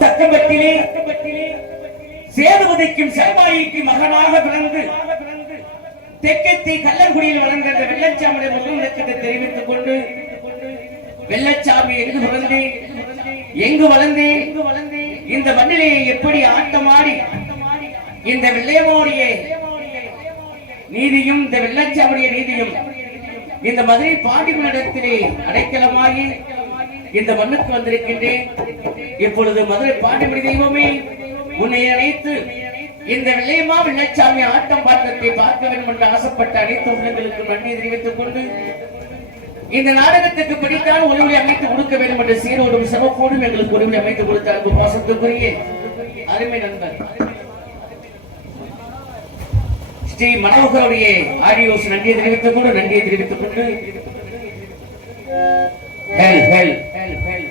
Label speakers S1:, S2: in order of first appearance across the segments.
S1: தக்கம்பட்டிலே சேதுபதிக்கும் செல்வாயிக்கு மகனாக பிறந்து தெற்கத்தி கல்லங்குடியில் வளர்ந்த அந்த வெள்ளச்சாமியை முதலிடத்தை தெரிவித்துக் கொண்டு வெள்ளச்சாமி எங்கு பிறந்தேன் எங்கு வளர்ந்தேன் இந்த மண்ணிலே எப்படி ஆட்டமாடி இந்த வெள்ளையமோடைய? நீதியும் இந்த வெள்ளச்சாமுடைய நீதியும் இந்த மதுரை பாண்டிமனிடத்திலே அடைக்கலமாகி இந்த மண்ணுக்கு வந்திருக்கின்றேன். இப்பொழுது மதுரை பாண்டிமணி தெய்வமே உன்னை அழைத்து இந்த வெள்ளையமா வெள்ளச்சாமி ஆட்டம் பாட்டத்தை பார்க்க வேண்டும் என்று ஆசைப்பட்ட அனைத்து உள்ளங்களுக்கு நன்றி தெரிவித்துக் கொண்டு இந்த நாடகத்துக்கு பிடித்தால் ஒளிவொலி அமைத்து கொடுக்க வேண்டும் என்ற சீரோடும் சிவப்போடும் எங்களுக்கு உரிமை அமைத்து கொடுத்த அன்பு பாசத்துக்குரிய அருமை நண்பர் ஸ்ரீ மனோகருடைய ஆடியோஸ் நன்றியை தெரிவித்துக் கொண்டு நன்றியை தெரிவித்துக் கொண்டு help, help, help, help.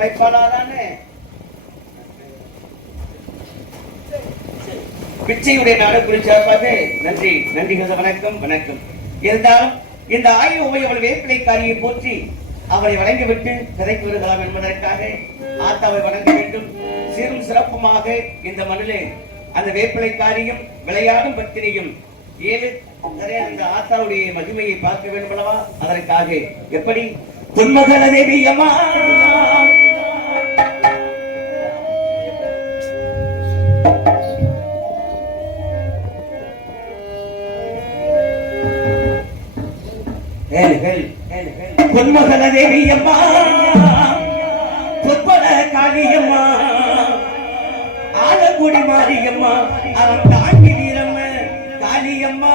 S1: அமைப்பாளரான பிச்சையுடைய நாடு சார்பாக நன்றி நன்றி வணக்கம் வணக்கம். இருந்தாலும் இந்த ஆய்வு உமை அவள் வேப்பிலைக்காரியை போற்றி அவளை வணங்கிவிட்டு கதைக்கு வருகலாம் என்பதற்காக ஆத்தாவை வணங்க வேண்டும். சிறும் சிறப்புமாக இந்த மண்ணிலே அந்த வேப்பிலைக்காரியும் விளையாடும் பத்தினியும் ஏழு அந்த ஆத்தாவுடைய மகிமையை பார்க்க வேண்டும் அல்லவா? அதற்காக எப்படி? பொன்மகள தேவியம்மா! ஹேல் பொன்மகள தேவியம்மா பொற்பல காளியம்மா. ஆலங்குடி மாரியம்மா. அவன் தாங்கி வீரம்ம காளியம்மா.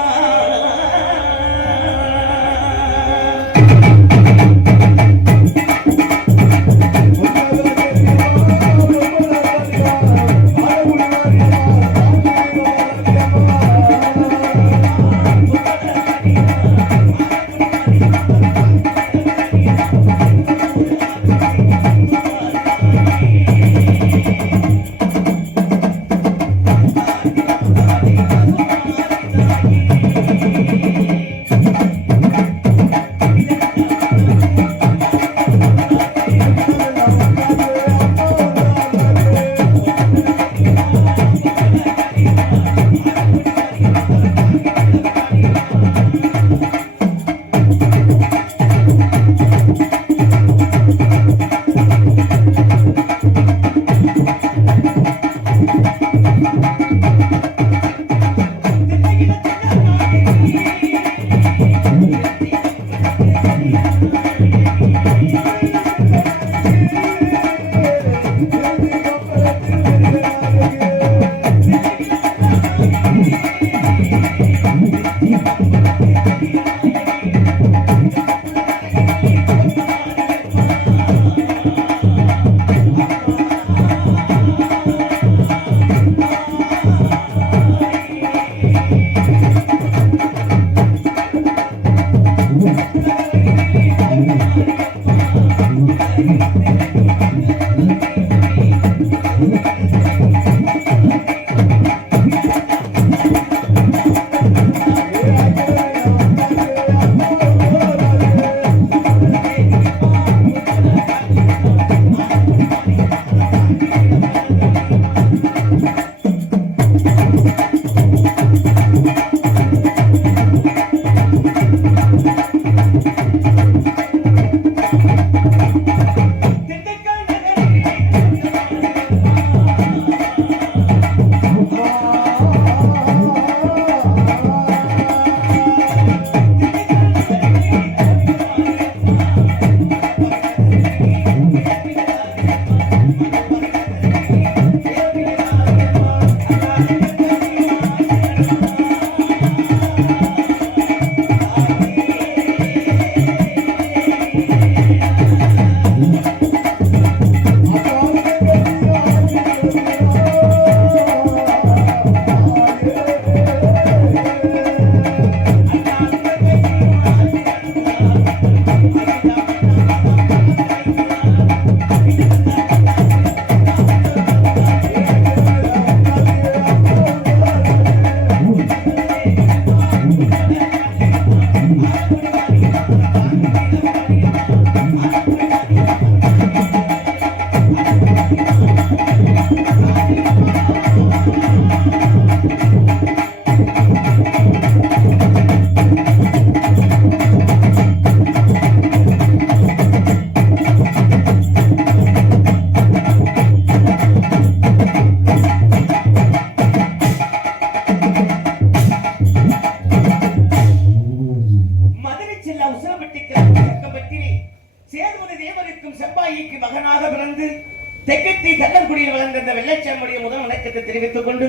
S1: வளர்ந்த முதல் வணக்கத்தை தெரிவித்துக் கொண்டு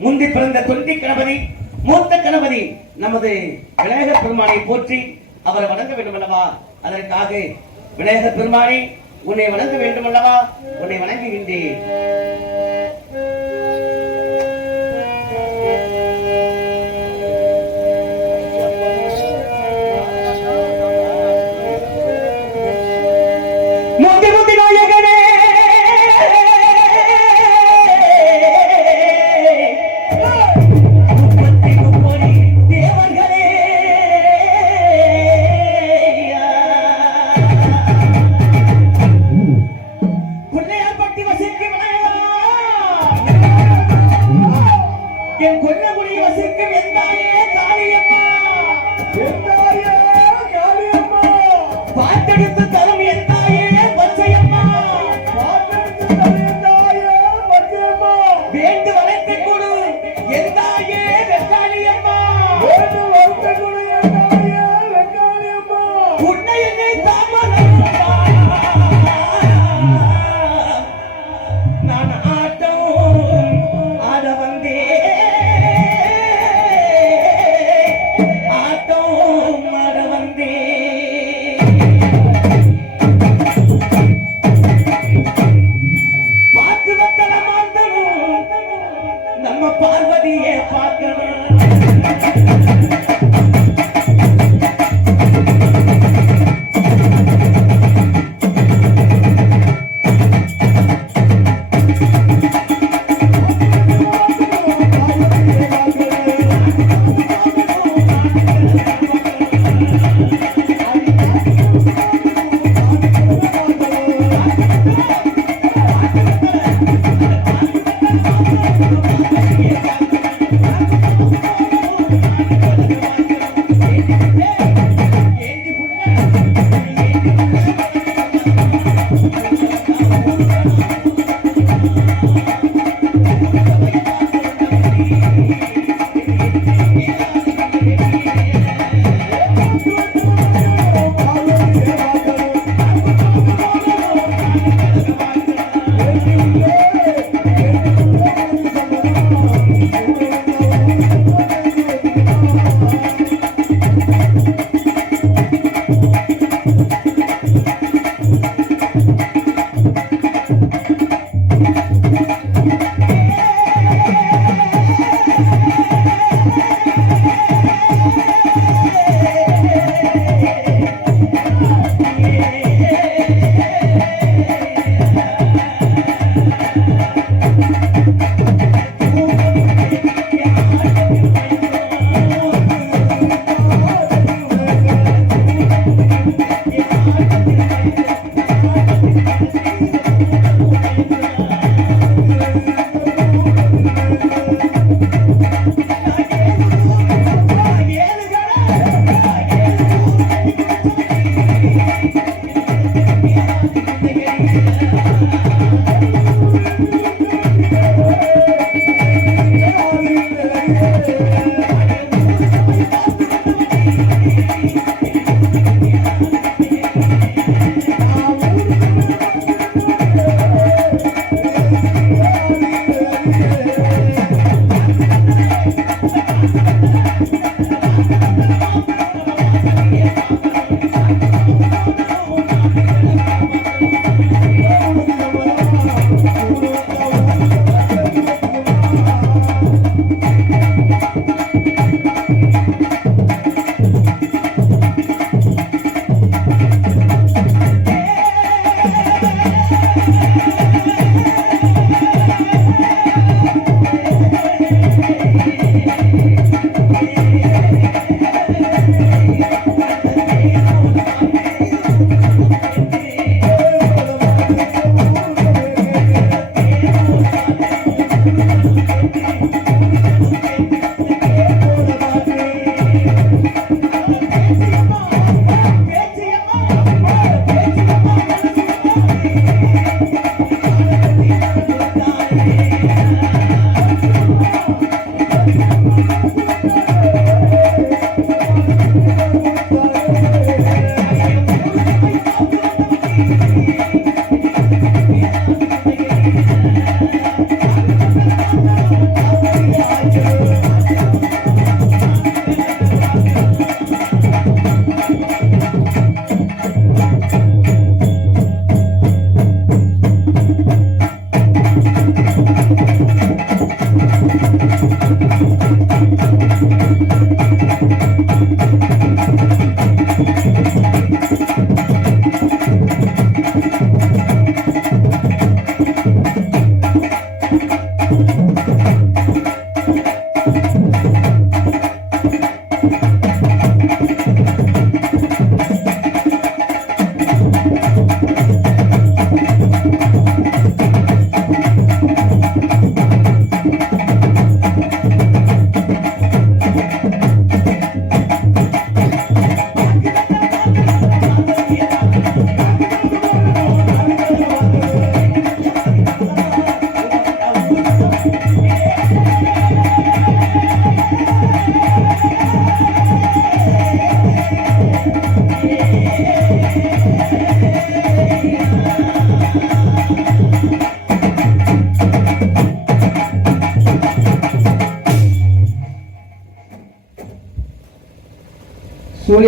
S1: முந்தி பிறந்த தொண்டி கணபதி மூத்த கணபதி நமது விநாயகர் பெருமானை போற்றி அவரை வணங்க வேண்டும் அல்லவா அதற்காக விநாயகர் பெருமானை உன்னை வணங்க வேண்டும் அல்லவா உன்னை வணங்குகின்றேன். Yeah.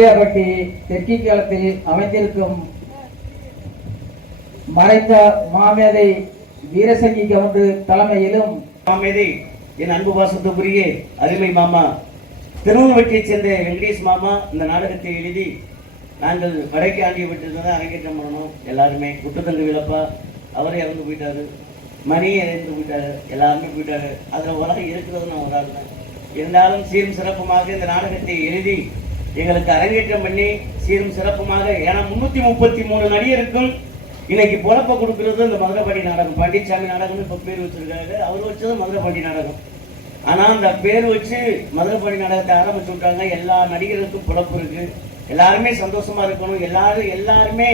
S2: கோலியாபட்டி தெற்கி காலத்தில் அமைந்திருக்கும் மறைந்த மாமேதை வீரசங்கி கவுண்டு தலைமையிலும்
S1: மாமேதை என் அன்பு வாசத்துக்குரிய அருமை மாமா திருவள்ளவட்டியைச் சேர்ந்த வெங்கடேஷ் மாமா இந்த நாடகத்தை எழுதி நாங்கள் வடக்கே ஆண்டிய விட்டு அரங்கேற்றம் பண்ணணும். எல்லாருமே குட்டுத்தங்கு விழப்பா அவரே இறந்து போயிட்டாரு. மணி இறந்து போயிட்டாரு. எல்லாருமே போயிட்டாரு. அதுல உலகம் இருக்கிறது நான் ஒரு ஆள் தான் இருந்தாலும் சீரும் சிறப்புமாக இந்த நாடகத்தை எழுதி எங்களுக்கு அரங்கேற்றம் பண்ணி சீரும் சிறப்புமாக. ஏன்னா முன்னூத்தி முப்பத்தி மூணு நடிகருக்கும் இன்னைக்கு பொழப்ப கொடுக்கறது இந்த மதுரைப்பாண்டி நாடகம். பாண்டிச்சாமி நாடகம்னு இப்போ பேர் வச்சிருக்காரு. அவர் வச்சது மதுரைப்பாண்டி நாடகம். ஆனா அந்த பேர் வச்சு மதுரைப்பாண்டி நாடகத்தை ஆரம்பிச்சு விட்டாங்க. எல்லா நடிகர்களுக்கும் பொழப்பு இருக்கு. எல்லாருமே சந்தோஷமா இருக்கணும். எல்லாரும் எல்லாருமே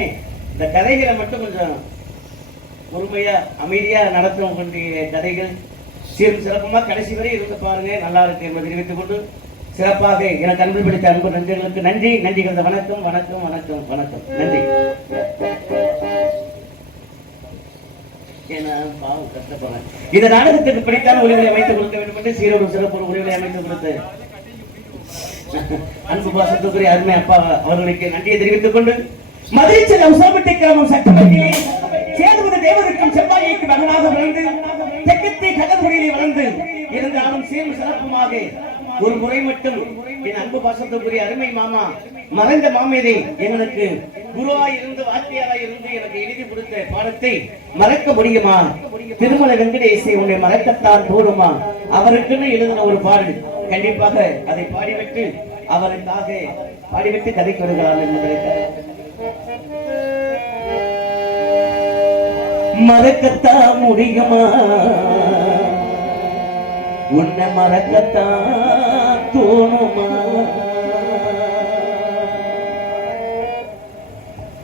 S1: இந்த கதைகளை மட்டும் கொஞ்சம் பொறுமையா அமைதியா நடத்தும் கதைகள். சீரும் சிறப்புமா? கடைசி வரை இருந்து பாருங்க. நல்லா இருக்கு என்பதை தெரிவித்துக் கொண்டு சிறப்பாக எனக்கு அன்பு பிடித்த அன்பு நன்றிகளுக்கு நன்றி. நன்றி வணக்கம் வணக்கம் வணக்கம் வணக்கம். நன்றி. இந்த நாடகத்திற்கு பிடித்தான ஒளிகளை அமைத்துக் கொடுக்க வேண்டும் என்று சீரோடு சிறப்பு ஒளிகளை அமைத்துக் கொடுத்து அன்பு பாசத்துக்குரிய அருமை அப்பா அவர்களுக்கு நன்றியை தெரிவித்துக் கொண்டு மதுரை செல்லம் சோபட்டி கிராமம் சட்டமன்றிலே சேதுபதி தேவருக்கும் செவ்வாய்க்கு மகனாக வளர்ந்து தெக்கத்தை கடற்கரையிலே வளர்ந்து இருந்தாலும் சேரும் சிறப்புமாக ஒரு முறை மட்டும். என் அன்பு பாசத்துக்குரிய அருமை மாமா மறைந்த மாமேதை எங்களுக்கு குருவாய் இருந்து வாத்தியாராய் இருந்து எனக்கு எழுதி கொடுத்த பாடத்தை மறக்க முடியுமா? திருமல வெங்கடேசை உன்னை மறக்கத்தான் போடுமா அவருக்குன்னு எழுதின ஒரு பாடல். கண்டிப்பாக அதை பாடிவிட்டு அவருக்காக பாடிவிட்டு கதைக்கு வருகிறார் என்பதற்கு மறக்கத்தான் முடியுமா? உன்னை மறக்கத்தான் தோணுமா?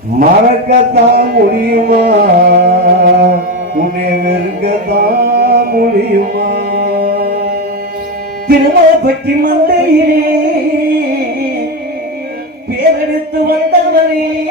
S3: மறக்கத்தான் முடியுமா? உன்னை வெறுக்கத்தான் முடியுமா?
S1: திருமலப்பட்டி மந்தையிலே பேரெடுத்து வந்தவரே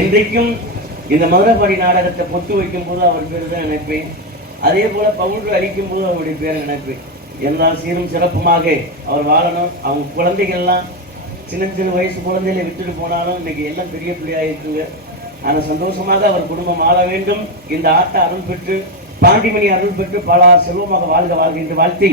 S1: என்றைக்கும் இந்த மதுரப்பாடி நாடகத்தை பொத்து வைக்கும் போது அவர் பேர் தான் நினைப்பேன். அதே போல பவுண்டு அழிக்கும் போது அவருடைய பேரை நினைப்பேன். எல்லாம் சீரும் சிறப்புமாக அவர் வாழணும். அவங்க குழந்தைகள்லாம் சின்ன சின்ன வயசு குழந்தையில விட்டுட்டு போனாலும் இன்னைக்கு எல்லாம் பெரிய பிள்ளையாக இருக்குங்க. ஆனால் சந்தோஷமாக அவர் குடும்பம் வாழ வேண்டும். இந்த ஆட்டை அருள் பெற்று பாண்டிமணி அருள் பெற்று பல செல்வமாக வாழ்க வாழ்க என்று வாழ்த்தி